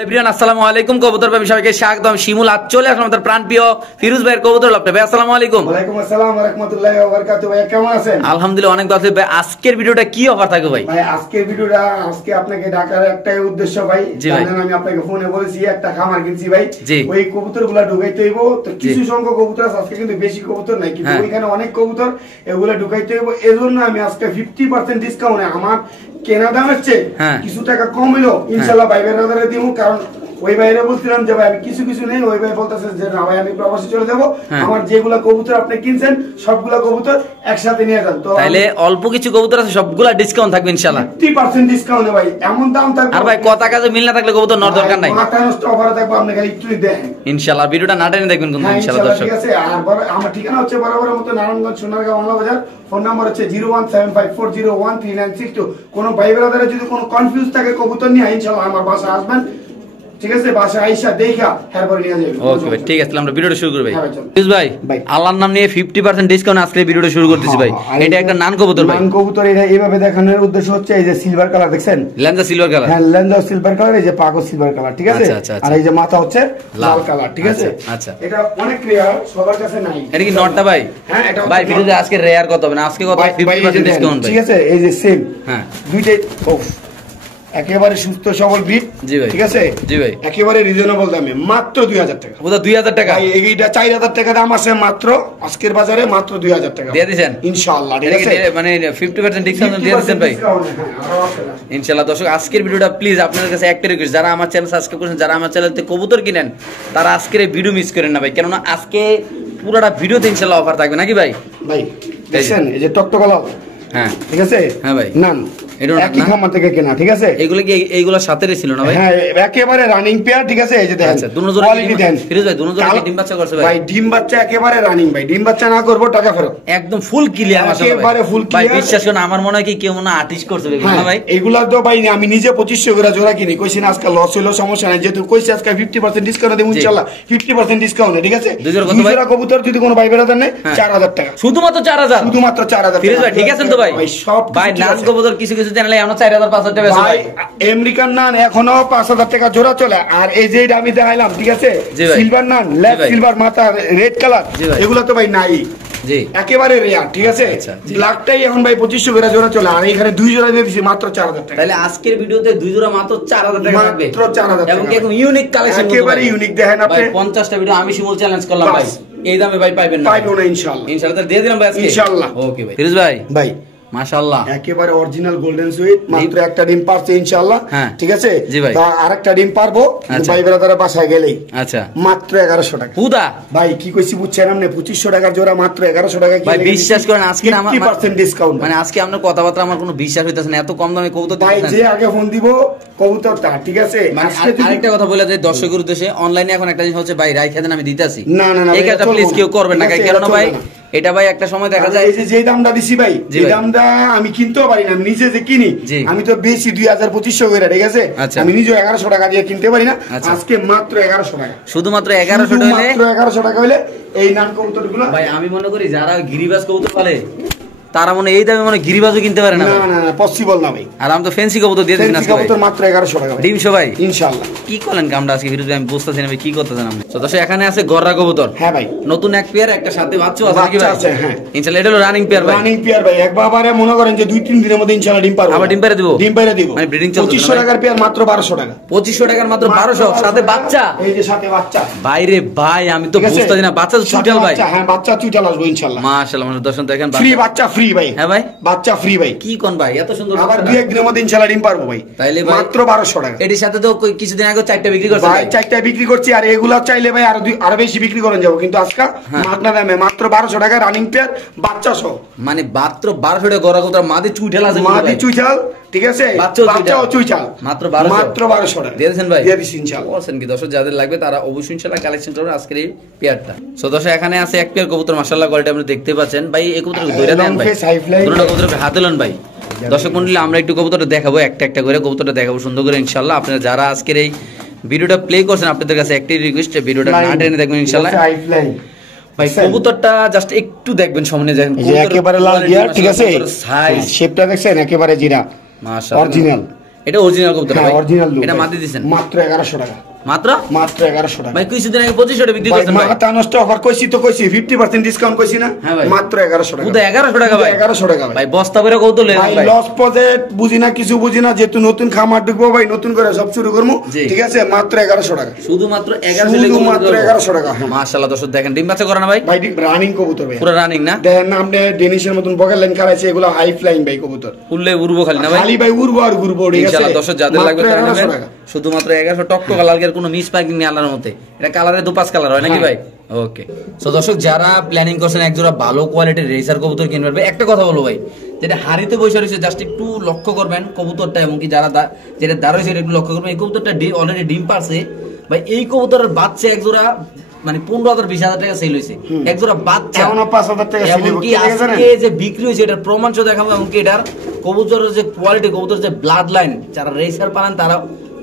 আসসালামু আলাইকুম কবুতর ভাই সবাইকে স্বাগতম। শিমুল আজ চলে আসলাম আমাদের প্রাণপ্রিয় ফিরোজ ভাইয়ের কবুতর লফটে। ভাই আসসালামু আলাইকুম। ওয়ালাইকুম আসসালাম ওয়া রাহমাতুল্লাহি ওয়া বারাকাতুহু। ভাই কেমন আছেন? আলহামদুলিল্লাহ অনেক ভালো আছি ভাই। আজকের ভিডিওটা কি অফার থাকবে ভাই? ভাই আজকের ভিডিওটা আজকে আপনাকে ডাকার একটাই উদ্দেশ্য ভাই, জানেন আমি আপনাকে ফোনে বলেছি একটা খামার কিনছি ভাই, ওই কবুতরগুলা ঢুকাইতে হইব। তো কিছু সংখ্যক কবুতর আছে আজকে, কিন্তু বেশি কবুতর নাই, কিন্তু ওইখানে অনেক কবুতর, এগুলা ঢুকাইতে হইব। এজন্য আমি আজকে 50% ডিসকাউন্টে আমার কেনা দামের চেয়ে কিছু টাকা কম হইলো ইনশাআল্লাহ ভাই বেরাদারে দিব। কারণ ওই ভাইরা বলছিলাম যে ভাই আমি কিছু নেই, ওই ভাই বলতেছে যে না ভাই আমি প্রবাসী চলে যাবো, আমার যেগুলা কবুতর আপনি কিনছেন সবগুলা কবুতর একসাথে নিয়ে যান। তো তাহলে অল্প কিছু কবুতর আছে সবগুলা ডিসকাউন্ট থাকবে ইনশাআল্লাহ 50% ডিসকাউন্টে ভাই, এমন দাম থাকবে। আর ভাই কথা কাজে মিল না থাকলে কবুতর নর দরকার নাই, মাথা নষ্ট অফার থাকবে, আপনি খালি একটু দেখেন ইনশাআল্লাহ। ভিডিওটা না টেনে দেখবেন কিন্তু ইনশাআল্লাহ দর্শক। ঠিক আছে। আর আমার ঠিকানা হচ্ছে বরাবরের মতো নারায়ণগঞ্জ সোনারগাঁও বাংলা বাজার। ফোন নাম্বার হচ্ছে 01754013962। কোন ভাই ব্রাদারে যদি কোনো কনফিউজ থাকে কবুতর নিয়ে ইনশাআল্লাহ আমার বাসায় আসবেন, ঠিক আছে? বাসা আইসা দেখা তারপরে নিয়ে যাবেন। ওকে ভাই ঠিক আছে, আমরা ভিডিওটা শুরু করি ভাই। ভাই আল্লাহর নাম নিয়ে 50% ডিসকাউন্ট আজকে ভিডিওটা শুরু করতেছি ভাই। এটা একটা নান কবুতর ভাই। নান কবুতর এটা এইভাবে দেখানোর উদ্দেশ্য হচ্ছে এই যে সিলভার কালার দেখছেন, লেঞ্জা সিলভার কালার। হ্যাঁ লেঞ্জা সিলভার কালার, এই যে পাগো সিলভার কালার, ঠিক আছে? আর এই যে মাথা হচ্ছে লাল কালার, ঠিক আছে? আচ্ছা এটা অনেক রেয়ার, সবার কাছে নাই। এটা কি নটটা ভাই? হ্যাঁ এটা ভাই ভিডিওতে আজকে রেয়ার কত হবে না, আজকে কত 50% ডিসকাউন্ট ভাই, ঠিক আছে? এই যে সেম হ্যাঁ দুইটাই একেবারে সুস্থ সবল ব্রিড, ঠিক আছে? জি ভাই একেবারে রিজনেবল দামে মাত্র 2000 টাকা। ওটা 2000 টাকা। এইটা 4000 টাকা দাম আছে মাত্র আজকের বাজারে, মাত্র 2000 টাকা দিয়ে দিবেন ইনশাআল্লাহ। ঠিক আছে, মানে 50% ডিসকাউন্ট দিয়ে দিবেন ভাই ইনশাআল্লাহ। দর্শক আজকের ভিডিওটা প্লিজ আপনাদের কাছে একটা রিকোয়েস্ট, যারা আমার চ্যানেল সাবস্ক্রাইব করেছেন, যারা আমার চ্যানেলতে কবুতর কিনেন, তারা আজকের এই ভিডিও মিস করেন না ভাই, কেননা আজকে পুরোটা ভিডিওতে ইনশাআল্লাহ অফার থাকবে নাকি ভাই? ভাই দেখছেন এই যে টকটকালা, হ্যাঁ ঠিক আছে? হ্যাঁ ভাই নান একই খামার থেকে কেনা, ঠিক আছে? এগুলো কি এইগুলোর সাথে ছিল না ভাই? হ্যাঁ একেবারে রানিং পেয়ার, ঠিক আছে? এই যে দেখেন কোয়ালিটি দেন ফিরোজ ভাই, দুনো জোড়া ডিম বাচ্চা করছে ভাই। ভাই ডিম বাচ্চা একেবারে রানিং ভাই, ডিম বাচ্চা না করব টাকা ফেরত, একদম ফুল ক্লিয়ার মাশাআল্লাহ একেবারে ফুল ভাই। ক্লিয়ার বিশ্বাস করুন আমার মনে হয় কি কেউ মনে আর্টিস্ট করছে না ভাই। এগুলা তো ভাই আমি নিজে 2500 করে জোড়া কিনি, কইছি না আজকে লস হলো সমস্যা নাই, যেহেতু কইছি আজকে 50% ডিসকাউন্ট দেব ইনশাআল্লাহ। 50% ডিসকাউন্ট, ঠিক আছে? দুই জোড়া কবুতর যদি কোনো ভাই বেরাদার নেয় 4000 টাকা, শুধুমাত্র 4000, শুধুমাত্র 4000। ফিরোজ ভাই ঠিক আছেন তো ভাই? সব ভাই নান কবুতর কিছু চ্যানেলে এমন 4000 5000 টাকা বেচে ভাই। আমেরিকান নান এখনো 5000 টাকা জোড়া চলে। আর এই যে আমি দেখাইলাম, ঠিক আছে? সিলভার নান, লেগ সিলভার, মাথা রেড কালার, এগুলো তো ভাই নাই, জি একেবারে রেয়ার, ঠিক আছে? ব্ল্যাকটাই এখন ভাই 2500 করে জোড়া চলে, আর এখানে দুই জোড়া দিয়ে দিছি মাত্র 4000 টাকা। তাহলে আজকের ভিডিওতে দুই জোড়া মাত্র 4000 টাকা থাকবে, মাত্র 4000 টাকা, এবং একদম ইউনিক কালেকশন, একেবারে ইউনিক। দেখেন আপনি 50টা ভিডিও আমি শিমুল চ্যালেঞ্জ করলাম ভাই, এই দামে ভাই পাইবেন না, পাইবো না ইনশাআল্লাহ। ইনশাআল্লাহ দিয়ে দিলাম ভাই আজকে ইনশাআল্লাহ। ওকে ভাই ফিরোজ ভাই, ভাই মাশাআল্লাহ একেবারে অরিজিনাল গোল্ডেন সুইট, মাত্র একটা ডিম পারছে ইনশাআল্লাহ, ঠিক আছে? আরেকটা ডিম পারবো ভাই বেরাদার বাসায় গেলেই, আচ্ছা মাত্র 1100 টাকা। হুদা ভাই কি কইছি বুঝছেন আপনি? 2500 টাকার জোড়া মাত্র 1100 টাকা। ভাই বিশ্বাস করেন আজকে আমার 50% ডিসকাউন্ট, মানে আজকে আপনার কথাবার্তা আমার কোনো বিশ্বাস হইতাছে না, এত কম দামে কবুতর ভাই। যে আগে ফোন দিব কবুতরটা, ঠিক আছে? আরেকটা কথা বলে যে দর্শকের উদ্দেশ্যে, অনলাইনে এখন একটা জিনিস হচ্ছে ভাই রাই খেদেন আমি দিতাছি, না না না এই কাজটা প্লিজ কেউ করবেন না, কারণ ভাই এটা ভাই একটা সময় দেখা যায় এই যে দামটা দিছি ভাই, এই দামটা আমি কিনতেও পারি না, আমি নিজে যে কিনি আমি তো বেশি 2000-2500 করে, ঠিক আছে? আমি নিজে 1100 টাকা দিয়ে কিনতে পারি না, আজকে মাত্র 1100 টাকা, শুধুমাত্র 1100 টাকা হলে, মাত্র 1100 টাকা হলে এই নান কবুতরগুলো ভাই আমি মনে করি যারা গিরিবাজ কবুতর পালে তারা মনে এই দামে গিরিবাজও কিনতে পারে না। না না না পসিবল না ভাই। আর আমি তো ফ্যান্সি কবুতর দিয়ে দিছি না আজকে, কবুতর মাত্র 1100 টাকা ডিম সবাই ইনশাআল্লাহ। কি করেন কামটা আজকে ভিডিওতে আমি বুঝতাছি না ভাই কি করতেছেন আপনি। তো দর্শক এখানে আছে গররা কবুতর, হ্যাঁ ভাই নতুন এক পেয়ার, একটা সাথে বাচ্চা আছে নাকি ভাই? হ্যাঁ ইনশাআল্লাহ এটা হলো রানিং পেয়ার ভাই, রানিং পেয়ার ভাই। একবারে মনে করেন যে 2-3 দিনের মধ্যে ইনশাআল্লাহ ডিম পারবো, আবার ডিম পারে দিব, ডিম পারে দিব। মানে ব্রিডিং চলছে 2500 টাকার পেয়ার মাত্র 1200 টাকা, 2500 টাকার মাত্র 1200 সাথে বাচ্চা, এই যে সাথে বাচ্চা। বাইরে ভাই আমি তো বুঝতাছি না, বাচ্চা চুটাল ভাই? হ্যাঁ বাচ্চা চুটাল আসবে ইনশাআল্লাহ, মাশাআল্লাহ। মানে দর্শক দেখেন ফ্রি বাচ্চা, ফ্রি ভাই। হ্যাঁ ভাই বাচ্চা ফ্রি ভাই। কি কোন ভাই এত সুন্দর, আবার 2-1 দিনের মধ্যে ইনশাআল্লাহ ডিম পারবো ভাই, তাইলে মাত্র 1200 টাকা। এর সাথে তো কিছুদিন আগে 4টা বিক্রি করছে ভাই, 4টা বিক্রি করছি, আর এগুলা চাইলে ভাই আরো বেশি বিক্রি করেন যাব, কিন্তু আজকে মাগনা দামে মাত্র 1200 টাকা রানিং পেয়ার বাচ্চা সহ, মানে মাত্র 1200 টাকা গড়া কবুতর, মাদি চুইঠাল আছে, মাদি চুইঠাল, ঠিক আছে? বাচ্চাও চুইঠাল, মাত্র 1200 টাকা দিয়ে দিয়েছেন ভাই, দিয়ে দিছি ইনশাআল্লাহ। বলছেন কি দর্শক যাদের লাগবে তারা অবশ্যই ইনশাআল্লাহ কালেকশন করবেন আজকের এই পেয়ারটা। সো দর্শক এখানে আছে এক পেয়ার কবুতর, মাশাআল্লাহ কোয়ালিটি আপনি দেখতে পাচ্ছেন ভাই। এই কবুতর ধরে দেন ভাই, দুটো কবুতর হাতে লন ভাই। দর্শক মন্ডলী আমরা একটু কবুতরটা দেখাবো, একটা একটা করে কবুতরটা দেখাবো সুন্দর করে ইনশাআল্লাহ। আপনারা যারা আজকের এই ভিডিওটা প্লে করছেন আপনাদের কাছে একটাই রিকোয়েস্ট, ভিডিওটা না টেনে দেখবেন ইনশাআল্লাহ। ভাই কবুতরটা জাস্ট একটু দেখবেন, সামনে দেখেন একেবারে লাল গিয়ার, ঠিক আছে? শেপটা দেখছেন একেবারে জিরা, মাশাআল্লাহ অরিজিনাল। এটা অরিজিনাল কবুতর ভাই, অরিজিনাল। এটা মাটি দিবেন মাত্র 1100 টাকা, মাত্র 1100 টাকা ভাই। কিছুদিন আগে 2500 বিক্রি করছেন ভাই। মাথা নষ্ট অফার কইছি তো কইছি, 50% ডিসকাউন্ট কইছি না, মাত্র 1100 টাকা। উদা 1100 টাকা ভাই, 1100 টাকা ভাই। বস্তা করে কবুতর লয়ে ভাই, ভাই। লস প্রজেক্ট বুঝি না, কিছু বুঝি না, যেহেতু নতুন খামার ঢুকবো ভাই, নতুন করে সব শুরু করবো, ঠিক আছে, মাত্র 1100 টাকা, শুধুমাত্র 1100 টাকা। মাশাআল্লাহ দর্শক দেখেন, ডিম বাচ্চা করে না ভাই? ভাই রানিং কবুতর ভাই, পুরো রানিং না? দেখেন না আপনি ডেনিশের মতন বগের লাইন খাড়াইছে, এগুলো হাই ফ্লাইং ভাই কবুতর, উল্লে উড়বো খালি না ভাই? খালি ভাই উড়বো আর ঘুরবো, ঠিক আছে। ইনশাআল্লাহ দর্শক যাদের লাগবে তারা নেবেন, শুধুমাত্র 1100 টকটক কালারের কোনো মিস পার্কিং নেই আল্লাহর মতে। এটা কালারে 2-5 কালার হয় নাকি ভাই? ওকে। সো দর্শক যারা প্ল্যানিং করছেন একজোড়া ভালো কোয়ালিটির রেসার কবুতর কিনবেন ভাই, একটা কথা বলো ভাই, যেটা হাড়িতে বসে রয়েছে জাস্ট একটু লক্ষ্য করবেন কবুতরটা, এবং কি যারা যেটা দাঁড় হয়েছে একটু লক্ষ্য করবেন। এই কবুতরটা অলরেডি ডিম পারছে ভাই। এই কবুতরের বাচ্চা একজোড়া মানে 15,000-20,000 টাকা সেল হয়েছে একজোড়া বাচ্চা, এখনো 5,000 টাকা সেল এমনকি আজকে যে বিক্রি হয়েছে এটার প্রমাণ সহ দেখাবো। এমনকি এটার কবুতরের যে কোয়ালিটি, কবুতরের যে ব্লাড লাইন, যারা রেসার পারেন তারা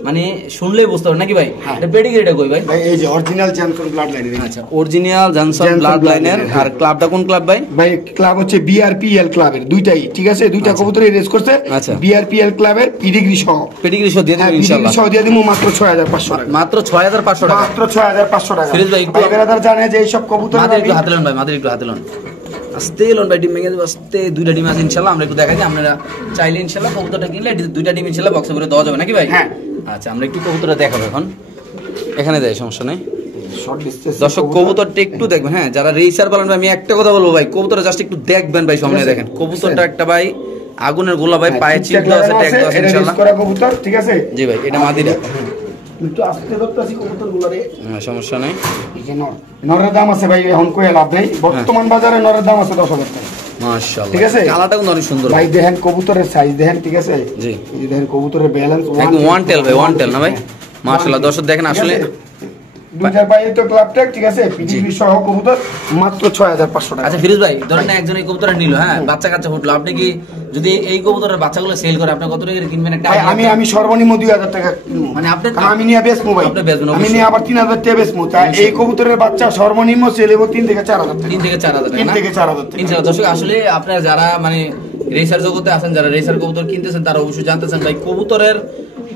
মানে শুনলেই বুঝতে পারবেন নাকি ভাই? এটা পেডিগ্রিটা কই ভাই? ভাই এই যে অরিজিনাল জনসন ব্লাড লাইন। আচ্ছা, অরিজিনাল জনসন ব্লাড লাইনের। আর ক্লাবটা কোন ক্লাব ভাই? ভাই ক্লাব হচ্ছে বিআরপিএল ক্লাবের, দুইটাই, ঠিক আছে, দুইটা কবুতরই রেস করছে। আচ্ছা, বিআরপিএল ক্লাবের পেডিগ্রি সহ দিয়ে দেব ইনশাআল্লাহ। সহ দিয়ে দেব মাত্র 6500 টাকা, মাত্র 6500 টাকা, মাত্র 6500 টাকা। ফিরোজ ভাই একটু আপনারা জানেন যে এই সব কবুতর মাদের একটু হাতে লন ভাই, মাদের একটু হাতে লন, আস্তে লন ভাই। ডিম ভেঙে দেব আস্তে। দুইটা ডিম আছে ইনশাআল্লাহ, আমরা একটু দেখাই দিই। আপনারা চাইলে ইনশাআল্লাহ কবুতরটা কিনলে দুইটা ডিম ইনশাআল্লাহ বক্সে করে দেওয়া যাবে নাকি ভাই? হ্যাঁ। আচ্ছা, আমরা একটু কবুতরটা দেখাবো এখন, এখানে দেয়, সমস্যা নেই। দর্শক কবুতরটা একটু দেখবেন। হ্যাঁ, যারা রেসার বলেন ভাই, আমি একটা কথা বলবো ভাই, কবুতরটা জাস্ট একটু দেখবেন ভাই, সামনে দেখেন কবুতরটা একটা ভাই আগুনের গোলা ভাই, পায়ে চিহ্ন আছে, ট্যাগ আছে ইনশাআল্লাহ। করা কবুতর, ঠিক আছে জি ভাই, এটা মাদিরা একটু আস্তে ধরতেছি কবুতরগুলো রে। হ্যাঁ, সমস্যা নেই। এই যে নরের দাম আছে ভাই, এখন কই লাভ নেই, বর্তমান বাজারে নরের দাম আছে 10,000 টাকা। মাশাআল্লাহ, ঠিক আছে, কালারটা কিন্তু অনেক সুন্দর ভাই। দেখেন কবুতরের সাইজ দেখেন, ঠিক আছে, জি। এই যে দেখেন কবুতরের ব্যালেন্স ওয়ান টেল ভাই, ওয়ান টেল না ভাই? মাশাআল্লাহ দর্শক দেখেন, আসলে দুইটার বাইরে তো ক্লাব ট্যাগ, ঠিক আছে, পিজিবি সহ কবুতর মাত্র 6500 টাকা। আচ্ছা ফিরোজ ভাই, ধরেন একজন এই কবুতরটা নিল, হ্যাঁ, বাচ্চা কাচ্চা ফুটলো, আপনি কি যদি এই কবুতরের বাচ্চাগুলো সেল করে আপনি কত টাকা কিনবেন? একটা আমি সর্বনিম্ন 2000 টাকা কিনবো, মানে আপনি আমি নিয়ে বেচবো ভাই, আমি নিয়ে আবার 3000 টাকা বেচবো। তাই এই কবুতরের বাচ্চা সর্বনিম্ন সেল হবে 3 থেকে 4000 টাকা, 3 থেকে 4000 টাকা, 3 থেকে 4000 টাকা। ইনশাআল্লাহ দর্শক, আসলে আপনারা যারা মানে রেসার জগতে আছেন, যারা রেসার কবুতর কিনতেছেন, তারা অবশ্যই জানতেছেন ভাই কবুতরের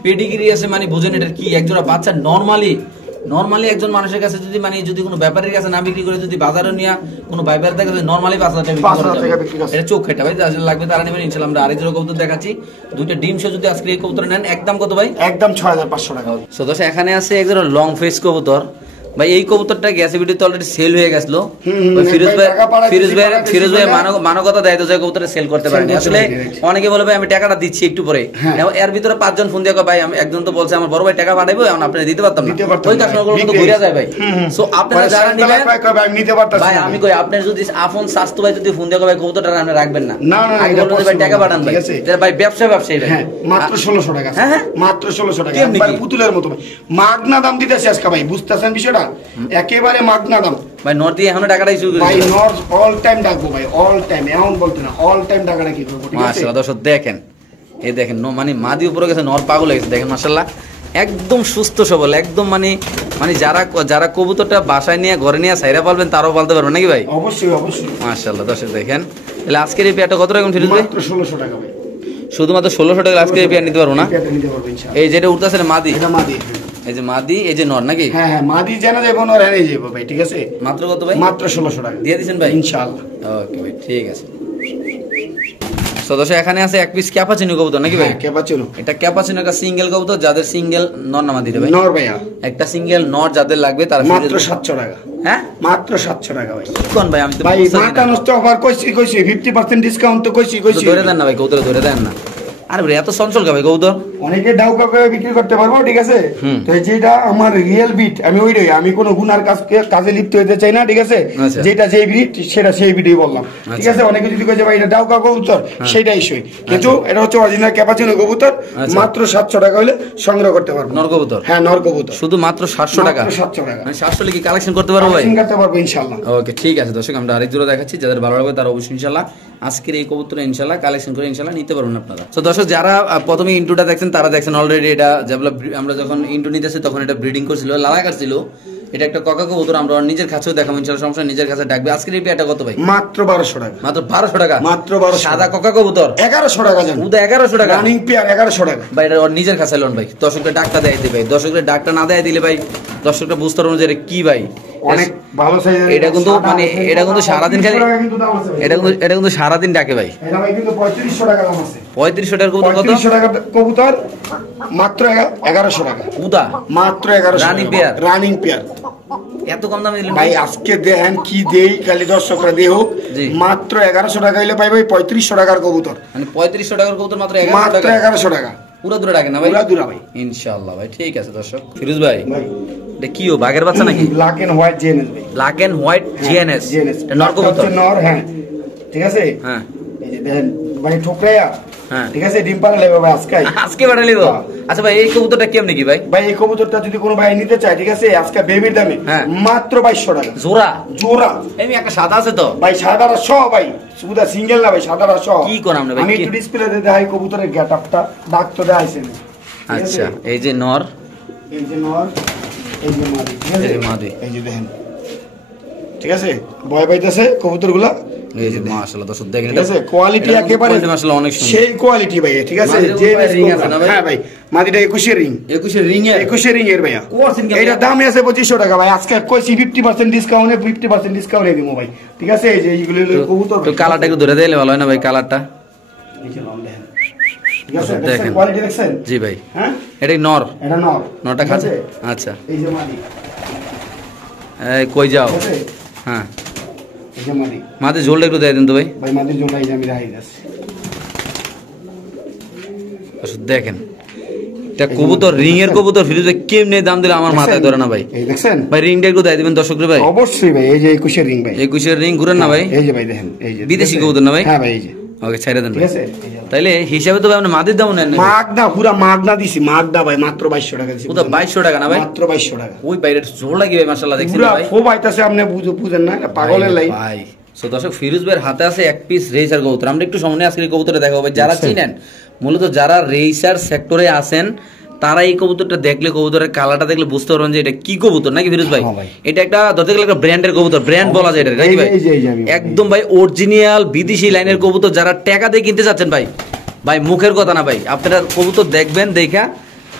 পেডিগ্রি আছে, মানে বুঝেন এটা কি। একজোড়া বাচ্চা নরমালি একজন মানুষের কাছে যদি মানে যদি কোনো ব্যাপারীর কাছে না বিক্রি করে, যদি বাজারে নিয়ে কোনো ব্যাপারের কাছে নরমালি 5,000 টাকা বিক্রি করে, এটা চোখ খেটা ভাই। যাদের লাগবে তারা নেবেন ইনশাআল্লাহ। আমরা আরেকজন কবুতর দেখাচ্ছি, দুইটা ডিম সহ যদি আজকে এই কবুতর নেন, একদম কত ভাই? একদম 6500 টাকা। সো দর্শক, এখানে আছে একজোড়া লং ফেস কবুতর ভাই। এই কবুতরটা গ্যাস ভিডিওতে অলরেডি সেল হয়ে গেছিল। ফিরোজ ভাই মানবতা দেয় তো যে কবুতর সেল করতে পারেনি। আসলে অনেকে বলে ভাই আমি টাকাটা দিচ্ছি একটু পরে, এর ভিতরে 5 জন ফোন দিয়ে ভাই, আমি একজন তো বলছে আমার বড় ভাই টাকা পাঠাবো, এখন আপনি দিতে পারতাম না, ওই কাস্টমারগুলো তো ঘুরে যায় ভাই। সো আপনারা যারা নিবেন আমি নিতে পারতাম ভাই, আমি কই আপনার যদি আপন স্বাস্থ্য ভাই যদি ফোন দিয়ে ভাই কবুতরটা আপনি রাখবেন না, আগে বলবেন ভাই টাকা পাঠান ভাই, ভাই ব্যবসায়ী ভাই। হ্যাঁ, মাত্র 1600 টাকা, মাত্র 1600 টাকা, একবার পুতুলের মতো ভাই, মাগনা দাম দিতেছি আজকে ভাই, বুঝতেছেন বিষয়টা, একেবারে মাগনা দাম ভাই। নর্থ দিয়ে এখনো টাকাটাই শুরু করেছে ভাই, নর্থ অল টাইম ডাকবো ভাই, অল টাইম, এমন বলতে না, অল টাইম টাকাটা কি করবো, ঠিক আছে। মাশাআল্লাহ দর্শক দেখেন, এই দেখেন মানে মাদি উপরে গেছে, নর পাগল হয়ে গেছে, দেখেন মাশাআল্লাহ, একদম সুস্থ সবল, একদম মানে যারা কবুতরটা বাসায় নিয়ে ঘরে নিয়ে সাইরা পালবেন তারাও পালতে পারবেন নাকি ভাই? অবশ্যই অবশ্যই। মাশাআল্লাহ দর্শক দেখেন, তাহলে আজকের এই পেয়ারটা কত টাকা ফিরোজ ভাই? মাত্র 1600 টাকা ভাই, শুধুমাত্র 1600 টাকা আজকে এই পেয়ার নিতে পারবো না? এই যেটা উঠতেছে মাদি, এটা মাদি, এই যে মাদি, এই যে নর নাকি? হ্যাঁ হ্যাঁ, মাদি জানা যাবে, নর এনেই যাবে ভাই, ঠিক আছে। মাত্র কত ভাই? মাত্র 1600 টাকা দিয়ে দিবেন ভাই ইনশাআল্লাহ। ওকে ভাই, ঠিক আছে। সদস্য এখানে আছে এক পিস ক্যাপাচিনো কবুতর নাকি ভাই? ক্যাপাচিনো, এটা ক্যাপাচিনো একটা সিঙ্গেল কবুতর, যাদের সিঙ্গেল নর নামা দিতে ভাই, নর ভাইয়া, একটা সিঙ্গেল নর যাদের লাগবে তারা মাত্র 700 টাকা। হ্যাঁ, মাত্র 700 টাকা ভাই। কোন ভাই? আমি তো ভাই মাথা নষ্ট অফার কইছি 50% ডিসকাউন্ট তো কইছি ধরে দেন না ভাই, কবুতর ধরে দেন না। আরে ভাই এত চঞ্চল কা ভাই কবুতর? অনেকে ডাউকা করে বিক্রি করতে পারবো, ঠিক আছে। তো যেটা আমার রিয়েল বিট, আমি ওইটাই, আমি কোনো গুনার কাজে লিপ্ত হতে চাই না, ঠিক আছে। যেটা যেই বিট সেটা সেই বিটই বললাম, ঠিক আছে। অনেকে যদি কইছে ভাই এটা ডাউকা কবুতর, সেটাই সই, কিন্তু এটা হচ্ছে অরিজিনাল ক্যাপাচিনো কবুতর। মাত্র 700 টাকা হলে সংগ্রহ করতে পারবো। নর কবুতর? হ্যাঁ, নর কবুতর, শুধু মাত্র 700 টাকা। 700 টাকা, মানে 700 কি কালেকশন করতে পারবো ভাই? করতে পারবো ইনশাআল্লাহ। ওকে, ঠিক আছে দর্শক, আমরা আরেক জোড়া দেখাচ্ছি, যাদের ভালো লাগবে তারা অবশ্যই ইনশাআল্লাহ আজকের এই কবুতর ইনশাআল্লাহ কালেকশন করে ইনশাআল্লাহ নিতে পারবেন আপনারা। তো দর্শক, যারা প্রথমে ইন্টুটা দেখছেন তারা দেখছেন অলরেডি, এটা যেগুলো আমরা যখন ইন্টু নিতেছি তখন এটা ব্রিডিং করছিল, লালা কাটছিল। এটা একটা কাকা কবুতর, আমরা নিজের কাছেও দেখাবো ইনশাআল্লাহ, সমস্যা নিজের কাছে ডাকবে। আজকের এই পেয়ারটা কত ভাই? মাত্র 1200 টাকা। মাত্র 1200 টাকা? মাত্র 1200। সাদা কাকা কবুতর 1100 টাকা জান। উদা 1100 টাকা রানিং পেয়ার 1100 টাকা ভাই। এটা ওর নিজের কাছে লোন ভাই। দর্শকরা ডাকটা দেয় দিবে ভাই, দর্শকরা ডাকটা না দেয় দিলে ভাই দর্শকরা বুঝতে পারবে যে কি ভাই অনেক ভালো সাইজের। এটা কিন্তু মানে এটা কিন্তু সারাদিন খালি এটা কিন্তু সারাদিন ডাকে ভাই। এটা ভাই কিন্তু 3500 টাকা দাম আছে। 3500 টাকার কবুতর কত? 3500 টাকা কবুতর মাত্র 1100 টাকা উদা মাত্র 1100 রানিং পেয়ার। রানিং পেয়ার এত কম দামে দিলেন ভাই? আজকে দেখেন কি দেই, খালি দর্শকরা দেহ মাত্র 1100 টাকা হইলে পাই ভাই 3500 টাকার কবুতর। মানে 3500 টাকার কবুতর মাত্র 1100 টাকা? 1100 টাকা পুরো দূরে ডাকে না ভাই? পুরো দূরে ভাই ইনশাআল্লাহ ভাই। ঠিক আছে দর্শক, ফিরোজ ভাই ভাই এটা কি ও বাঘের বাচ্চা নাকি? ব্ল্যাক এন্ড হোয়াইট জিএনএস ভাই। ব্ল্যাক এন্ড হোয়াইট জিএনএস এটা নর কবুতর? নর, হ্যাঁ ঠিক আছে। হ্যাঁ এই যে দেখেন ভাই ঠোকরাইয়া, হ্যাঁ ঠিক আছে, ডিম পাড়া লাগবে ভাই আজকে পাঠালি তো। আচ্ছা ভাই এই কবুতরটা কেমনে কি ভাই? ভাই এই কবুতরটা যদি কোনো ভাই নিতে চায়, ঠিক আছে, আজকে বেবির দামে মাত্র 2200 টাকা জোড়া। জোড়া এমনি একটা সাদা আছে তো ভাই, সাদারা সহ ভাই, শুধু সিঙ্গেল না ভাই, সাদারা সহ। কি কোন আমরা ভাই? আমি একটু ডিসপ্লেতে দেখাই কবুতরের গেটআপটা, ডাক তো দেখাইছে না। আচ্ছা এই যে নর, এই যে নর, এই যে মাদি, ঠিক আছে, এই যে মাদি, এই যে দেখেন, ঠিক আছে, ভয় পাইতেছে কবুতরগুলা। এই যে মাশাআল্লাহ দর্শক দেখেন, ঠিক আছে, কোয়ালিটি একেবারে মাশাআল্লাহ অনেক সুন্দর, সেই কোয়ালিটি ভাই, ঠিক আছে। যে রিং আছে না ভাই? হ্যাঁ ভাই, মাদিটা 21 রিং, 21 রিং এর, 21 রিং এর ভাইয়া। এটা দাম আছে 2500 টাকা ভাই। আজকে কইছি 50% ডিসকাউন্টে, 50% ডিসকাউন্টে দিমু ভাই, ঠিক আছে। এই যে এইগুলো কবুতর, তো কালারটা একটু ধরে দিলে ভালো হয় না ভাই? কালারটা ঠিক আছে, দেখেন কোয়ালিটি দেখছেন? জি ভাই। হ্যাঁ এটা নর, এটা নর, নরটা খাচ্ছে। আচ্ছা এই যে মাদি, এই কই যাও? হ্যাঁ এই যে মাদি, মাঝে ঝোলটা একটু দিয়ে দিন তো ভাই। ভাই মাদির জন্য এই যে আমি দেখাই দিচ্ছি, দেখেন এটা কবুতর, রিং এর কবুতর। ফিরোজ ভাই কেমনে দাম দিলে আমার মাথায় ধরে না ভাই। এই দেখছেন ভাই রিংটা একটু দিয়ে দিবেন দর্শকরে ভাই। অবশ্যই ভাই, এই যে 21 রিং ভাই, 21 রিং ঘুরেন না ভাই? এই যে ভাই দেখেন, এই যে বিদেশি কবুতর না ভাই? হ্যাঁ ভাই, এই যে ওকে ছেড়ে দেন ঠিক ভাই। আছে। তাইলে হিসাবে তো ভাই আপনি মাদির দাম নেন না? মাগদা, পুরা মাগদা দিছি, মাগদা ভাই মাত্র 2200 টাকা দিছি। পুরো 2200 টাকা না ভাই? মাত্র 2200 টাকা। ওই বাইরে জোর লাগি ভাই মাশাআল্লাহ, দেখছেন পুরা ভাই? খুব আইতাছে, আপনি বুঝেন না, পাগলের লাইন ভাই। সো দর্শক ফিরোজ ভাইয়ের হাতে আছে এক পিস রেসার কবুতর। আমরা একটু সামনে আজকে কবুতরটা দেখাবো ভাই। যারা চিনেন, মূলত যারা রেসার সেক্টরে আছেন, তারা এই কবুতরটা দেখলে, কবুতরের কালারটা দেখলে বুঝতে পারবেন যে এটা কি কবুতর, নাকি ফিরোজ ভাই? এটা একটা ধরতে গেলে একটা ব্র্যান্ডের কবুতর, ব্র্যান্ড বলা যায় এটা, নাকি ভাই? একদম ভাই অরিজিনাল বিদেশি লাইনের কবুতর। যারা টাকা দিয়ে কিনতে চাচ্ছেন ভাই, ভাই মুখের কথা না ভাই, আপনারা কবুতর দেখবেন, দেখা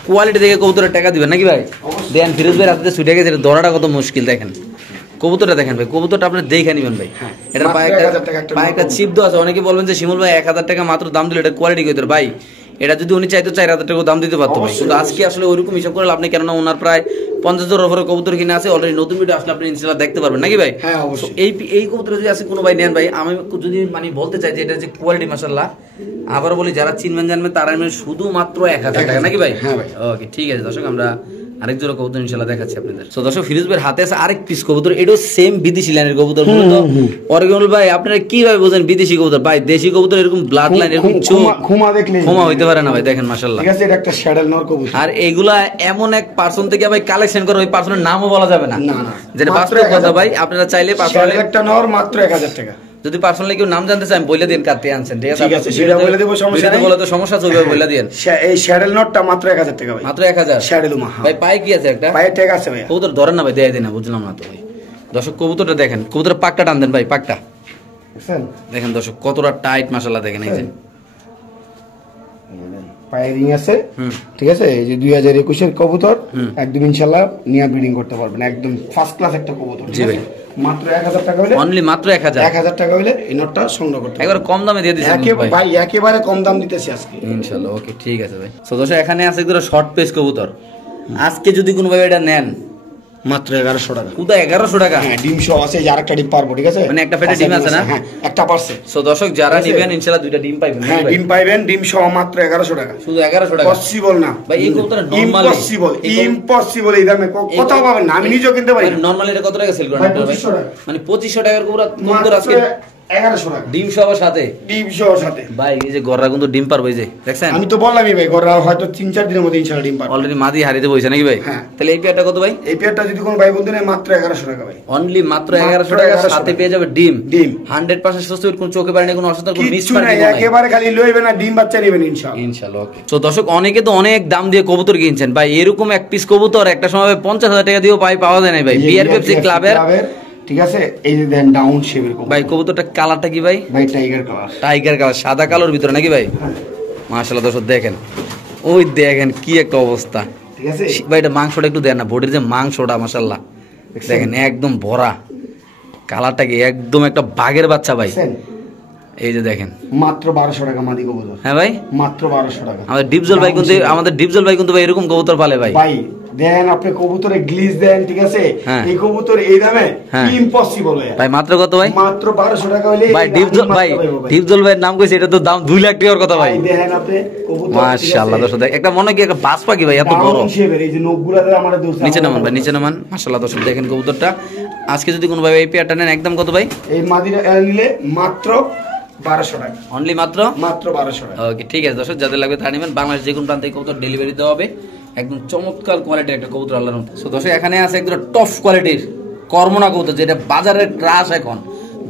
কোয়ালিটি দেখে কবুতরের টাকা দিবেন, নাকি ভাই? দেন ফিরোজ ভাই রাতে ছুটে গেছে, ধরাটা কত মুশকিল। দেখেন কবুতরটা দেখেন ভাই, কবুতরটা আপনি দেখে নিবেন ভাই। এটা পায়ে একটা চিপ দেওয়া আছে। অনেকে বলবেন যে শিমুল ভাই 1000 টাকা মাত্র দাম দিল, এটা কোয়ালিটি কত ভাই? এটা যদি উনি চাইতো 4000 টাকা দাম দিতে পারতো ভাই, কিন্তু আজকে আসলে ওইরকম হিসাব করে আপনি, কেননা ওনার প্রায় 50,000 উপরে কবুতর কিনে আছে অলরেডি। নতুন ভিডিও আসলে আপনি ইনশাআল্লাহ দেখতে পারবেন, নাকি ভাই? হ্যাঁ অবশ্যই। এই কবুতর যদি আছে কোনো ভাই নেন ভাই, আমি যদি মানে বলতে চাই যে এটা যে কোয়ালিটি মাশাআল্লাহ, আবার বলি যারা চিনবেন জানবেন তারা শুধুমাত্র 1000 টাকা, নাকি ভাই? হ্যাঁ ভাই। ওকে ঠিক আছে দর্শক, আমরা আরেক জোড়া কবুতর ইনশাআল্লাহ দেখাচ্ছি আপনাদের। তো দর্শক ফিরোজ ভাইয়ের হাতে আছে আরেক পিস কবুতর, এটাও সেম বিদেশি লাইনের কবুতর। মূলত অরিজিনাল ভাই, আপনারা কিভাবে বোঝেন বিদেশি কবুতর? ভাই দেশি কবুতর এরকম ব্লাড লাইন, এরকম চোখ খুমা দেখলে ক্ষমা হইতে পারে না ভাই। দেখেন মাশাআল্লাহ, ঠিক আছে, এটা একটা শ্যাডেল নর কবুতর। আর এগুলা এমন এক পার্সন থেকে ভাই কালেকশন করে, ওই পার্সনের নামও বলা যাবে না, না না, যেটা বাস্তব কথা ভাই। আপনারা চাইলে পার্সোনালি একটা নর মাত্র 1000 টাকা। যদি পার্সোনালি কেউ নাম জানতে চান বলে দিন কাটতে আনছেন, ঠিক আছে? ঠিক আছে, সেটা বলে দেব, সমস্যা নেই। বলে তো সমস্যা আছে, ওইভাবে বলে দিন। এই শ্যাডেল নটটা মাত্র 1000 টাকা ভাই, মাত্র 1000 শ্যাডেল মা। ভাই পায়ে কি আছে? একটা পায়ে ট্যাগ আছে ভাই। কবুতর ধরেন না ভাই, দেয় দিন না, বুঝলাম না তো ভাই। দর্শক কবুতরটা দেখেন, কবুতরের পাকটা টান দেন ভাই, পাকটা দেখেন দর্শক কতটা টাইট মাশাআল্লাহ। দেখেন এই যে পায়ে রিং আছে, ঠিক আছে। এই যে 2021 এর কবুতর, একদম ইনশাআল্লাহ নিয়া ব্রিডিং করতে পারবেন, একদম ফার্স্ট ক্লাস একটা কবুতর। জি ভাই, মাত্র 1000 টাকা হলে, অনলি মাত্র 1000 টাকা হলে এই নটটা সংগ্রহ করতে একবার কম দামে দিয়ে দিচ্ছেন ভাই, একেবারে কম দাম দিতেছি আজকে ইনশাআল্লাহ। ওকে ঠিক আছে ভাই। সো দর্শক এখানে আছে একদম শর্ট পেজ কবুতর। আজকে যদি কোনো ভাই এটা নেন মাত্র 1100 টাকা। পুরো 1100 টাকা? হ্যাঁ, ডিম সহ আছে, আর একটা ডিম পারবো, ঠিক আছে, মানে একটা পেটে ডিম আছে না? হ্যাঁ, একটা পারছে। সো দর্শক যারা নেবেন ইনশাআল্লাহ দুইটা ডিম পাইবেন। হ্যাঁ, ডিম পাইবেন, ডিম সহ মাত্র 1100 টাকা। শুধু 1100 টাকা? পসিবল না ভাই, এই কবুতরটা নরমালি ইম্পসিবল, এই দামে কোথাও পাবেন না, আমি নিজেও কিনতে পারি না। নরমালি এটা কত টাকা সেল করেন ভাই? 2500 টাকা। মানে 2500 টাকার কবুতর আজকে 1100 টাকা ডিম সহ সাথে, ডিম সহ সাথে ভাই। এই যে গররা কিন্তু ডিম পারবে, এই যে দেখছেন, আমি তো বললামই ভাই গররা হয়তো 3-4 দিনের মধ্যে ইনশাআল্লাহ ডিম পারবে। অলরেডি মাদি হারিতে বইছে নাকি ভাই? হ্যাঁ। তাহলে এই পেয়ারটা কত ভাই? এই পেয়ারটা যদি কোনো ভাই বলতে নেয় মাত্র 1100 টাকা ভাই, অনলি মাত্র 1100 টাকা, সাথে পেয়ে যাবে ডিম। ডিম 100% সুস্থ, কোনো চোখে পারে না, কোনো অসুবিধা, কোনো মিস কিছু নাই, একেবারে খালি লইবে না, ডিম বাচ্চা নেবেন ইনশাআল্লাহ। ইনশাআল্লাহ। ওকে। তো দর্শক, অনেকে তো অনেক দাম দিয়ে কবুতর কিনছেন ভাই, এরকম এক পিস কবুতর একটা সময় 50,000 টাকা দিয়েও পাওয়া যায় না ভাই, বিআরপিএফসি ক্লাবের। ঠিক আছে, এই যে দেন ডাউন শেপের কবুতর ভাই। কবুতরটা কালারটা কি ভাই? ভাই টাইগার কালার, টাইগার কালার, সাদা কালোর ভিতরে নাকি ভাই? মাশাআল্লাহ দর্শক দেখেন, ওই দেখেন কি একটা অবস্থা। ঠিক আছে ভাই, এটা মাংসটা একটু দেন না, বডির যে মাংসটা মাশাআল্লাহ দেখেন একদম ভরা, কালারটা কি একদম একটা বাঘের বাচ্চা ভাই। এই যে দেখেন মাত্র 1200 টাকা মাদি কবুতর। হ্যাঁ ভাই, মাত্র 1200 টাকা। আমাদের ডিপজল ভাই কিন্তু ভাই এরকম কবুতর পালে ভাই। ভাই দেন আপনি কবুতরে গ্লিজ দেন, ঠিক আছে, এই কবুতর এই দামে ইম্পসিবল ভাই। মাত্র কত ভাই? মাত্র 1200 টাকা হইলে ভাই। ডিপজল ভাইয়ের নাম কইছে, এটা তো দাম 2 লাখ টাকার কথা ভাই। দেখেন আপনি কবুতর, মাশাআল্লাহ দর্শক, একটা মনে কি একটা বাস পাখি ভাই, এত বড়। এই যে নখগুলাতে আমাদের দোস্ত, নিচে নামান ভাই, নিচে নামান। মাশাআল্লাহ দর্শক দেখেন কবুতরটা। আজকে যদি কোনো ভাই এই পেয়ারটা নেন, একদম কত ভাই? এই মাদিরা নিলে মাত্র 1200 টাকা, অনলি মাত্র 1200 টাকা। ওকে, ঠিক আছে দর্শক, যাদের লাগবে তারা নেবেন। বাংলাদেশ যে কোনো প্রান্তে কবুতর ডেলিভারি দেওয়া হবে, একদম চমৎকার কোয়ালিটির একটা কবুতর আল্লাহর মতো। সো দর্শক, এখানে আছে একদম টপ কোয়ালিটির কর্মনা কবুতর, যেটা বাজারের ক্রাশ এখন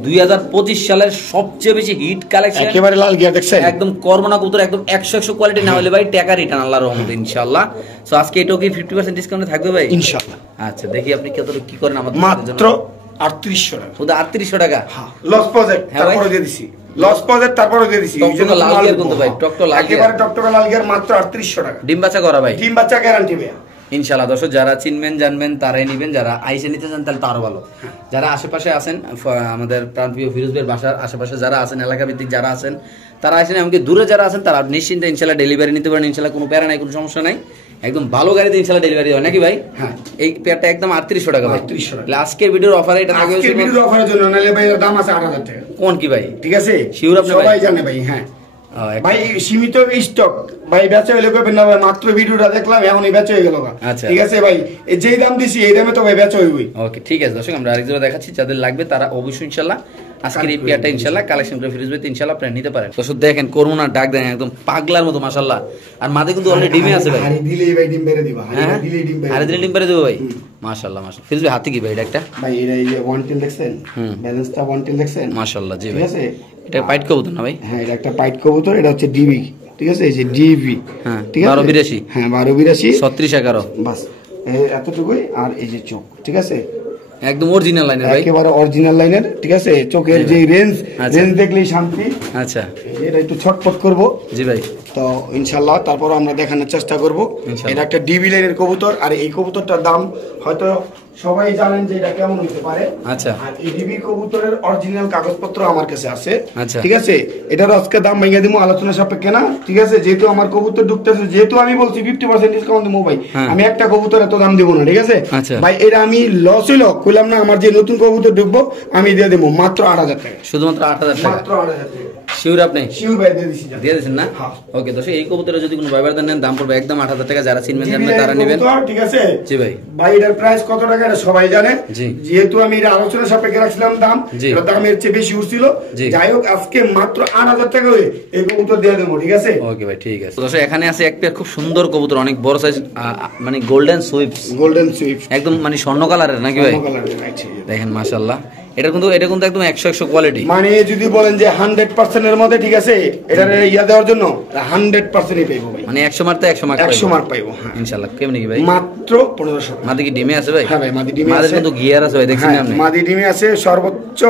2025 সালের সবচেয়ে বেশি হিট কালেকশন, একেবারে লাল গিয়া দেখছেন, একদম কর্মনা কবুতর, একদম 100 কোয়ালিটি না হলে ভাই টাকা রিটার্ন আল্লাহর রহমতে ইনশাআল্লাহ। সো আজকে এটাও কি 50% ডিসকাউন্টে থাকবে ভাই? ইনশাআল্লাহ। আচ্ছা, দেখি আপনি কতটুকু কি করেন আমাদের মাত্র 3800 টাকা, শুধু 3800 টাকা। লস প্রজেক্ট তারপরে দিয়ে দিছি, লস প্রজেক্ট তারপরে দিয়ে দিছি। টকটকা লাল গিয়ার কিন্তু ভাই, টকটকা লাল গিয়ার, একেবারে টকটকা লাল গিয়ার, মাত্র 3800 টাকা। ডিম বাচ্চা করা ভাই, ডিম বাচ্চা গ্যারান্টি ভাই ইনশাআল্লাহ। দর্শক, যারা চিনবেন জানবেন তারাই নিবেন, যারা আইসে নিতে চান তাহলে তো আরো ভালো। যারা আশেপাশে আছেন, আমাদের প্রাণপ্রিয় ফিরোজ ভাইয়ের বাসার আশেপাশে যারা আছেন, এলাকা ভিত্তিক যারা আছেন তারা আইসেন, এমনকি দূরে যারা আছেন তারা নিশ্চিন্তে ইনশাআল্লাহ ডেলিভারি নিতে পারেন ইনশাআল্লাহ, কোনো প্যারা নাই, কোনো সমস্যা নাই, একদম ভালো গাড়িতে ইনশাআল্লাহ ডেলিভারি হয় নাকি ভাই? হ্যাঁ। এই পেয়ারটা একদম 3800 টাকা ভাই। 3800 টাকা আজকের ভিডিওর অফারে এটা থাকবে, আজকের ভিডিওর অফারের জন্য, নালে ভাই এর দাম আছে 8000 টাকা। কোন কি ভাই? ঠিক আছে, শিওর আপনি সবাই জানে ভাই। হ্যাঁ ভাই, সীমিত স্টক ভাই, বেচা হইলে কইবেন না ভাই, মাত্র ভিডিওটা দেখলাম এখন এই বেচা হয়ে গেল। আচ্ছা, ঠিক আছে ভাই, এই যেই দাম দিছি এই দামে তো ভাই বেচা হইবই। ওকে, ঠিক আছে দর্শক, আমরা আরেক জায়গায় দেখাচ্ছি, যাদের লাগবে তারা অবশ্যই ইনশাআল্লাহ আজকের এই পেয়ারটা ইনশাআল্লাহ কালেকশন করে ফিরোজ ভাই ইনশাআল্লাহ আপনারা নিতে পারেন। দর্শক দেখেন করোনা ডাক দেন একদম পাগলার মতো মাশাআল্লাহ, আর মাঝে কিন্তু অলরেডি ডিমে আছে ভাই। হাড়ি দিলেই ভাই ডিম বেরে দিবা, হাড়ি দিলেই ডিম বেরে, হাড়ি দিলে ডিম বেরে দেবো ভাই। মাশাআল্লাহ মাশাআল্লাহ। ফিরোজ ভাই হাতে কি ভাই এটা একটা? ভাই এটা এই যে 110 দেখছেন, ব্যালেন্সটা 110 দেখছেন, মাশাআল্লাহ। জি ভাই, ঠিক আছে, এটা পাইট কবুতর না ভাই? হ্যাঁ, এটা একটা পাইট কবুতর, এটা হচ্ছে ডিবি, ঠিক আছে, এই যে ডিবি, হ্যাঁ, ঠিক আছে, 1282, হ্যাঁ 1282 3611 বাস, এতটুকুই। আর এই যে চোখ, ঠিক আছে, একদম অরিজিনাল লাইনের ভাই, একেবারে অরিজিনাল লাইনের, ঠিক আছে, চোখের যে রেঞ্জ, রেঞ্জ দেখলেই শান্তি। আচ্ছা, এটা একটু ছটপট করব। জি ভাই, তো ইনশাআল্লাহ তারপর আমরা দেখানোর চেষ্টা করব। এটা একটা ডিবি লাইনের কবুতর, আর এই কবুতরটার দাম হয়তো সবাই জানেন যে এটা কেমন হতে পারে। আচ্ছা, আর এই ডিবি কবুতরের অরিজিনাল কাগজপত্র আমার কাছে আছে। আচ্ছা, ঠিক আছে, এটার আজকে দাম ভেঙে দিব আলোচনা সাপেক্ষে না, ঠিক আছে, যেহেতু আমার কবুতর ঢুকতেছে, যেহেতু আমি বলছি 50% ডিসকাউন্ট দেবো ভাই, আমি একটা কবুতর এত দাম দিব না, ঠিক আছে ভাই, এটা আমি লস হইল কইলাম না, আমার যে নতুন কবুতর ঢুকবো আমি দিয়ে দেবো মাত্র 8000 টাকা, শুধুমাত্র 8000 টাকা, মাত্র 8000 টাকা। শিওর আপনি? শিওর ভাই, দিয়ে দিছি, দিয়ে দিয়েছেন না? ওকে দর্শক, এই কবুতরে যদি কোনো ভাইবার দেন দাম পড়বে একদম 8000 টাকা, যারা চিনবেন জানবেন তারা নেবেন, ঠিক আছে। জি ভাই, ভাই এটার প্রাইস কত টাকা এটা সবাই জানে, জি, যেহেতু আমি এটা আলোচনা সাপেক্ষে রাখছিলাম দাম, এটা দামের চেয়ে বেশি উঠছিল, যাই হোক আজকে মাত্র 8000 টাকা হয়ে এই কবুতর দিয়ে দেবো, ঠিক আছে। ওকে ভাই, ঠিক আছে দর্শক, এখানে আছে একটা খুব সুন্দর কবুতর, অনেক বড় সাইজ, মানে গোল্ডেন সুইপস, গোল্ডেন সুইপস, একদম মানে স্বর্ণ কালারের নাকি ভাই? দেখেন মাশাআল্লাহ, এটা কিন্তু একদম 100 কোয়ালিটি, মানে যদি বলেন যে 100% এর মধ্যে, ঠিক আছে, এটার ইয়া দেওয়ার জন্য 100%ই পাইবো ভাই, মানে 100 মারতে 100 মার্ক পাইবো ইনশাআল্লাহ। কেমন কি ভাই? মাত্র 1500 টাকা। মাদি কি ডিমে আছে ভাই? হ্যাঁ ভাই, মাদি ডিমে আছে, মাদি কিন্তু গিয়ার আছে ভাই, দেখছেন আপনি? মাদি ডিমে আছে, সর্বোচ্চ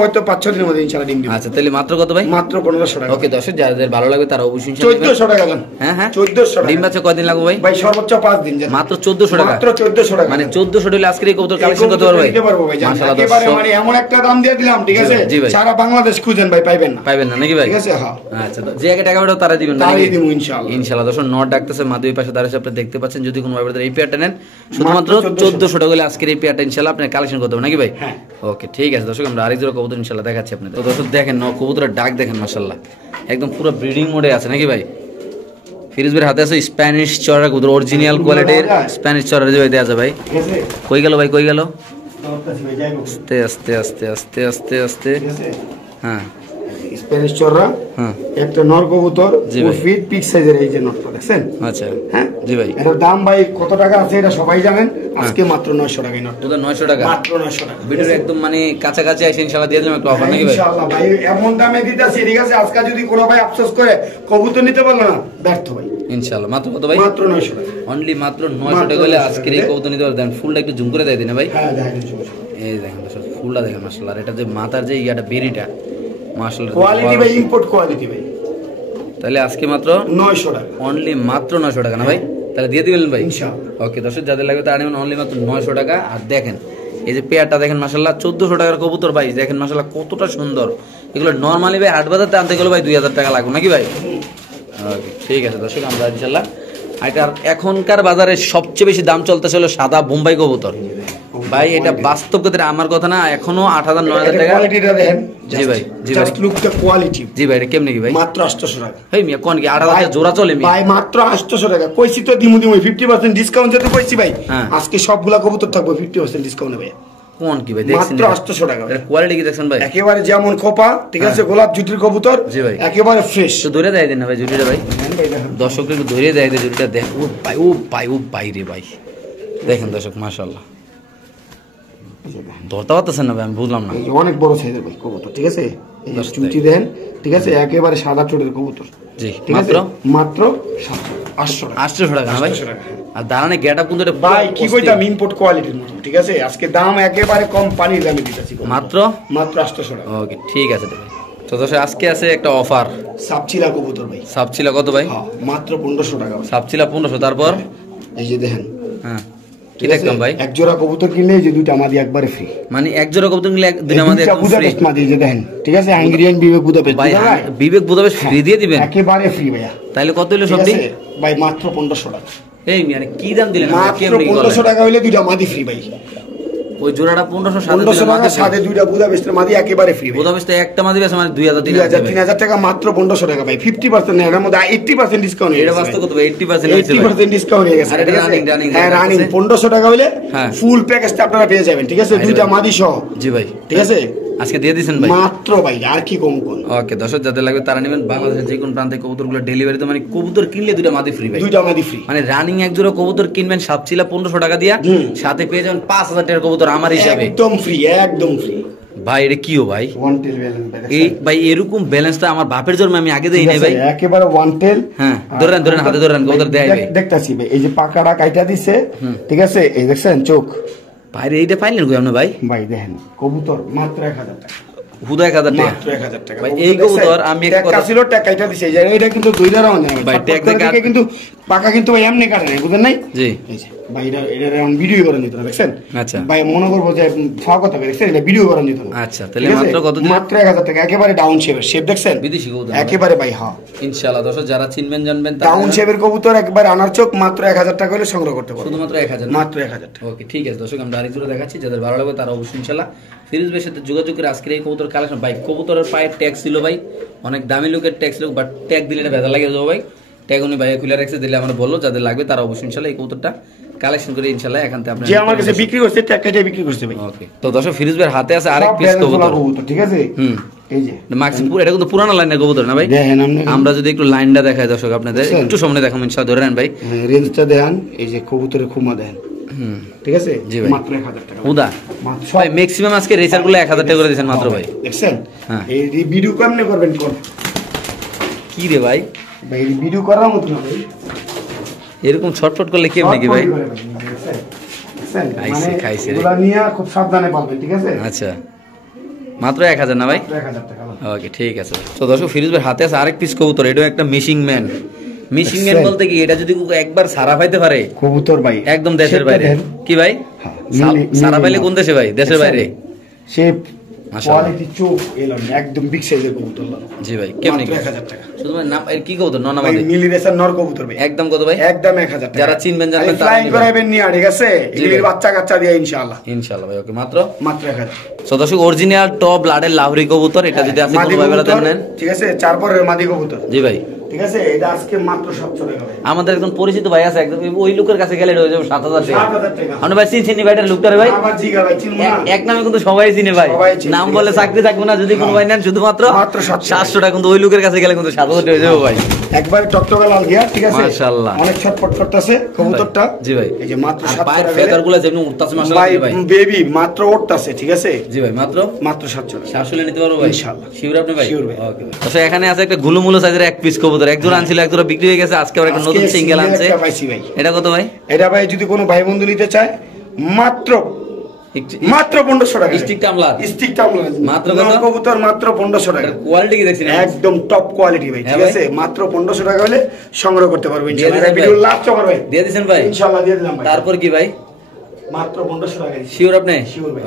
হয়তো 5-6 দিনের মধ্যে ইনশাআল্লাহ ডিম দিবে। আচ্ছা, তাহলে মাত্র কত ভাই? মাত্র 1500 টাকা। ওকে দর্শক, যাদের ভালো লাগবে তারা অবশ্যই 1400 টাকা দেন। হ্যাঁ হ্যাঁ, 1400 টাকা। ডিম বাচ্চা কয়দিন লাগবে ভাই? ভাই সর্বোচ্চ 5 দিন, মাত্র 1400 টাকা, মাত্র 1400 টাকা, মানে 1400 দিলে আজকে এই কবুতর কালেকশন করতে পারবে ভাই। মাশাআল্লাহ দর্শক, মানে এমন একটা দাম দিয়ে দিলাম, ঠিক আছে, সারা বাংলাদেশ খুঁজেন ভাই, পাইবেন না নাকি ভাই? ঠিক আছে, হ্যাঁ, আচ্ছা, যে আগে টাকা পাঠাও তারা দিবেন না? তাই দিব ইনশাআল্লাহ। ইনশাআল্লাহ দর্শক, নট ডাকতেছে মাধবী পাশে দাঁড়িয়ে আপনি দেখতে পাচ্ছেন, যদি কোনো ভাইবার এই পেয়ারটা নেন শুধুমাত্র 1400 টাকা হলে আজকের এই পেয়ারটা ইনশাআল্লাহ আপনি কালেকশন করতে হবে নাকি ভাই? হ্যাঁ, ওকে, ঠিক আছে দর্শক, আমরা আরেক জোড়া কবুতর ইনশাআল্লাহ দেখাচ্ছি আপনাদের। তো দর্শক দেখেন কবুতরের ডাক দেখেন মাশাআল্লাহ, একদম পুরো ব্রিডিং মোডে আছে নাকি ভাই? ফিরোজ ভাইয়ের হাতে আছে স্প্যানিশ চড়া কবুতর, অরিজিনাল কোয়ালিটির স্প্যানিশ চড়া যে ভাই দেয়া আছে ভাই। কই গেল ভাই, কই গেল? আস্তে আস্তে আস্তে আস্তে আস্তে আস্তে, হ্যাঁ স্প্যানিশ চড়রা, হ্যাঁ একটা নর কবুতর, জি ভাই। ফিট পিক সাইজের এই যে নটটা দেখছেন। আচ্ছা হ্যাঁ জি ভাই। এটার দাম ভাই কত টাকা আছে এটা সবাই জানেন, আজকে মাত্র 900 টাকায় নট। ওটা 900 টাকা মাত্র 900 টাকা। ভিডিওর একদম মানে কাছাকাছি আসে ইনশাআল্লাহ দিয়ে দিলাম একটা অফার নাকি ভাই? ইনশাআল্লাহ ভাই এমন দামে দিতেছি, ঠিক আছে? আজকে যদি কোনো ভাই আফসোস করে কবুতর নিতে পারলো না, ব্যর্থ ভাই। ইনশাআল্লাহ মাত্র কত ভাই? মাত্র 900 টাকা। অনলি মাত্র 900 টাকা হলে আজকের এই কবুতর নিতে পারবেন। ফুলটা একটু জুম করে দেয় দিনা ভাই। হ্যাঁ দেখেন এই দেখেন দর্শক, ফুলটা দেখেন মাশাআল্লাহ। আর এটা যে মাথার যে ইয়াটা বেরিটা মাশাআল্লাহ কোয়ালিটি ভাই, ইম্পোর্ট কোয়ালিটি ভাই। তাহলে আজকে মাত্র 900 টাকা, অনলি মাত্র 900 টাকা না ভাই? তাহলে দিয়ে দিবেন ভাই ইনশাআল্লাহ। ওকে দর্শক, যাদের লাগবে তারা নেবেন অনলি মাত্র 900 টাকা। আর দেখেন এই যে পেয়ারটা দেখেন মাশাআল্লাহ 1400 টাকার কবুতর ভাই। দেখেন মাশাআল্লাহ কতটা সুন্দর। এগুলো নরমালি ভাই হাট বাজারতে আনতে গেলে ভাই 2000 টাকা লাগবে নাকি ভাই? ওকে ঠিক আছে দর্শক, আমরা ইনশাআল্লাহ এটার এখনকার বাজারে সবচেয়ে বেশি দাম চলতেছে হলো সাদা বোম্বাই কবুতর ভাই। এটা বাস্তব কথা, আমার কথা না। এখনো 8000 9000 টাকা কোয়ালিটিটা দেখেন। জি ভাই, জি ভাই, জাস্ট লুক দ্য কোয়ালিটি। জি ভাই, এটা কেমনে কি ভাই? মাত্র 800 টাকা। হেই মিয়া কোন কি 8000 টাকা জোড়া চলে মিয়া ভাই? মাত্র 800 টাকা কইছি তো, দিমু 50% ডিসকাউন্ট যেতে কইছি ভাই। আজকে সবগুলা কবুতর থাকবে 50% ডিসকাউন্টে ভাই। কোন কি ভাই দেখছেন? মাত্র 800 টাকা। এর কোয়ালিটি কি দেখছেন ভাই? একেবারে যেমন খোপা, ঠিক আছে, গোলাপ জুটির কবুতর। জি ভাই, একেবারে ফ্রেশ। তো ধরে দেয় দেন না ভাই জুটিটা ভাই। দর্শককে একটু ধরে দেয় দেয় জুটিটা দেখ। ও ভাই, ও ভাই, ও ভাই রে ভাই, দেখেন দর্শক মাশাআল্লাহ। ধরতে পারতেছেন না ভাই? আমি বুঝলাম না। অনেক বড় সাইজের ভাই কবুতর, ঠিক আছে? এই যে চুটি দেন, ঠিক আছে, একেবারে সাদা চুটের কবুতর। জি মাত্র মাত্র 800 টাকা না ভাই? আর দাঁড়ানে গেটআপ কিন্তু এটা ভাই কি কইতাম, ইম্পোর্ট কোয়ালিটির মতো, ঠিক আছে? আজকে দাম একেবারে কম, পানির দামে দিতেছি মাত্র 800 টাকা। ওকে ঠিক আছে ভাই। তো দর্শক আজকে আছে একটা অফার, সাপচিলা কবুতর ভাই। সাপচিলা কত ভাই? মাত্র 1500 টাকা। সাপচিলা 1500। তারপর এই যে দেখেন, হ্যাঁ কি দেখলাম ভাই? এক জোড়া কবুতর কিনলে এই যে দুইটা মাদি একবারে ফ্রি। মানে এক জোড়া কবুতর কিনলে দুইটা মাদি একদম ফ্রি। বুদাপেস্ট মাদি, এই যে দেখেন, ঠিক আছে? হাঙ্গেরিয়ান বিবেক বুদাপেস্ট ভাই, বিবেক বুদাপেস্ট ফ্রি দিয়ে দিবেন একেবারে ফ্রি ভাইয়া। তাহলে কত হলো সব দিন ভাই? মাত্র 1500 টাকা। এই মিয়া কি দাম দিলেন? মাত্র 1500 টাকা হইলে দুইটা মাদি ফ্রি ভাই। ওই জোড়াটা 1500 টাকা, সাথে দুইটা বুদাপেস্টের মাদি একেবারে ফ্রি। বুদাপেস্টে একটা মাদি বেশ মানে 2000 3000 টাকা, মাত্র 1500 টাকা ভাই। 50% না, এর মধ্যে 80% ডিসকাউন্ট। এটা বাস্তব কত ভাই? 80% ডিসকাউন্ট হয়ে গেছে। আর এটা রানিং হ্যাঁ রানিং 1500 টাকা হইলে ফুল প্যাকেজটা আপনারা পেয়ে যাবেন, ঠিক আছে? দুইটা মাদি সহ। জি ভাই, ঠিক আছে? আজকে দিয়ে দিবেন ভাই মাত্র ভাই, আর কি কম কোন। ওকে দর্শক, যাদের লাগবে তারা নেবেন। বাংলাদেশের যে কোন প্রান্তে কবুতরগুলো ডেলিভারিতে, মানে কবুতর কিনলে দুইটা মাদি ফ্রি ভাই। দুইটা মাদি ফ্রি, মানে রানিং এক জোড়া কবুতর কিনবেন সাপচিলা 1500 টাকা দিয়া, সাথে পেয়ে যাবেন 5000 টাকার কবুতর আমার হিসাবে একদম ফ্রি, একদম ফ্রি ভাই। এটা কিও ভাই? ওয়ান টেল ব্যালেন্স এই ভাই, এরকম ব্যালেন্সটা আমার বাপের জন্মে আমি আগে দেই নাই ভাই। একেবারে ওয়ান টেল। হ্যাঁ ধরেন ধরেন, হাতে ধরেন কবুতর দেয় ভাই। দেখতাছি ভাই, এই যে পাকাটা কাইটা দিছে, ঠিক আছে? এই দেখছেন চোখ ভাই, এইটা পাইলেন কই আপনি ভাই? ভাই দেখেন কবুতর মাত্র 1000 টাকা। হুদা 1000 টাকা, মাত্র 1000 টাকা ভাই। এই কবুতর আমি এক কথা ছিল, টাকাটা দিছে, এটা কিন্তু দুইটা রাউন্ড না ভাই। ট্যাগ দেখে কিন্তু পাকা কিন্তু ভাই এমনি কাটে নাই, বুঝেন নাই? জি ভাই, এটা আমি ভিডিও করে নিতে দেখছেন। আচ্ছা ভাই মনে করবো যে ফাও কথা দেখছেন, এটা ভিডিও করে নিতে। আচ্ছা তাহলে মাত্র কত দিন? মাত্র 1000 টাকা, একেবারে ডাউন শেপের। শেপ দেখছেন? বিদেশি কবুতর একেবারে ভাই। হ্যাঁ ইনশাআল্লাহ দর্শক যারা চিনবেন জানবেন, ডাউন শেপের কবুতর একবার আনার চোখ, মাত্র 1000 টাকা হলে সংগ্রহ করতে পারবেন। শুধুমাত্র 1000, মাত্র 1000 টাকা। ওকে ঠিক আছে দর্শক, আমরা আরেক জোড়া দেখাচ্ছি। যাদের ভালো লাগবে তারা অবশ্যই ইনশাআল্লাহ ফিরোজ ভাইয়ের সাথে যোগাযোগ করে আজকের এই কবুতর কালেকশন। ভাই কবুতরের পায়ে ট্যাগ ছিল ভাই, অনেক দামি লোকের ট্যাগ ছিল, বাট ট্যাগ দিলে এটা ভেজা লাগে যাবো ভাই। ট্যাগ উনি ভাইয়া খুলে রাখছে, দিলে আমরা বললো যাদের লাগবে তারা অবশ্যই ইনশাআল্লাহ এই কবুতরটা কালেকশন করে ইনশাআল্লাহ এখান থেকে আপনারা যে আমার কাছে বিক্রি করছে ট্যাগ কেটে বিক্রি করছে ভাই। ওকে তো দর্শক, ফিরোজ ভাইয়ের হাতে আছে আরেক পিস কবুতর, ঠিক আছে? এই যে মাক্সিমপুর, এটা কিন্তু পুরানো লাইনের কবুতর না ভাই? দেখেন আমরা যদি একটু লাইনটা দেখাই দর্শক আপনাদের, একটু সামনে দেখাবো ইনশাআল্লাহ, ধরে নেন ভাই। রেঞ্জটা দেখান, এই যে কবুতরের খুমা দেন, ঠিক আছে? জি ভাই, মাত্র 1000 টাকা। উদা ভাই ম্যাক্সিমাম আজকে রেসারগুলো 1000 টাকা করে দিয়েছেন মাত্র ভাই। দেখছেন? হ্যাঁ, এই ভিডিও কেমনে করবেন কোন? কি রে ভাই? ভাই ভিডিও করার মত না ভাই, এরকম ছটফট করলে কেমনে কি ভাই? খাইছে খাইছে, এগুলা নিয়ে খুব সাবধানে পাবেন, ঠিক আছে? আচ্ছা মাত্র 1000 না ভাই? 1000 টাকা। ওকে ঠিক আছে। তো দর্শক, ফিরোজ ভাই হাতে আছে আরেক পিস কবুতর, এটাও একটা মিশিং ম্যান। মিশিং ম্যান বলতে কি, এটা যদি একবার সারা পাইতে পারে কবুতর ভাই একদম দেশের বাইরে। কি ভাই সারা পাইলে কোন দেশে ভাই? দেশের বাইরে। শেপ কোয়ালিটি চোখ এলাম একদম বিগ সাইজের কবুতর। জি ভাই কেমনে? 1000 টাকা। শুধু নাম কি কবুতর? নন আমাদের মিলি রেসার নর কবুতর ভাই। একদম কত ভাই? একদম 1000 টাকা। যারা চিনবেন জানবেন তারা ফ্লাইং করাবেন নিয়া, ঠিক আছে? এগুলির বাচ্চা কাচ্চা দিয়ে ইনশাআল্লাহ। ইনশাআল্লাহ ভাই। ওকে মাত্র 1000। সো দর্শক, অরিজিনাল টপ লাডের লাহোরি কবুতর, এটা যদি আপনি কোনো ভাই বেড়াতে নেন, ঠিক আছে? 4 পরের মাদি কবুতর। জি ভাই ঠিক আছে, এটা আজকে মাত্র 700 টাকা ভাই। আমাদের একজন পরিচিত ভাই আছে, একদম ওই লোকের কাছে গেলে হয়ে যাবে 7000 টাকা। 7000 টাকা। আমরা ভাই চিনি ভাইটার লোকটারে ভাই আমার জিগা ভাই চিনবো না, এক নামে কিন্তু সবাই চিনে ভাই, নাম বলে চাকরি থাকবে না। যদি কোনো ভাই নেন শুধুমাত্র 700 টাকা, কিন্তু ওই লোকের কাছে গেলে কিন্তু 7000 টাকা হয়ে যাবে ভাই। একবারে টকটকা লাল গিয়া, ঠিক আছে মাশাআল্লাহ, অনেক ছটফট করতেছে কবুতরটা। জি ভাই, এই যে মাত্র 700 পায়ের টাকা ফেদারগুলো যেমন উঠতাছে মাশাআল্লাহ ভাই, বেবি মাত্র উঠতাছে, ঠিক আছে জি ভাই, মাত্র 700 টাকা। আসলে নিতে পারবো ভাই ইনশাআল্লাহ। শিওর আপনি ভাই? শিওর ভাই। ওকে ভাই। আচ্ছা, এখানে আছে একটা গুলুমুলু সাইজের এক পিস কবুতর, এক জোড়া আনছিল, এক জোড়া বিক্রি হয়ে গেছে, আজকে আবার একটা নতুন সিঙ্গেল আনছে। এটা কত ভাই? এটা ভাই যদি কোনো ভাই বন্ধু নিতে চায় মাত্র 1500 টাকা। স্টিক টামলার, স্টিক টামলার মাত্র কত? কবুতর মাত্র 1500 টাকা। কোয়ালিটি কি দেখছেন? একদম টপ কোয়ালিটি ভাই, ঠিক আছে মাত্র 1500 টাকা হলে সংগ্রহ করতে পারবেন ইনশাআল্লাহ। দিয়েছেন ভিডিও লাস্ট চকর ভাই দিয়ে দিবেন ভাই ইনশাআল্লাহ, দিয়ে দিলাম ভাই। তারপর কি ভাই? মাত্র 1500 টাকা। শিওর আপনি? শিওর ভাই।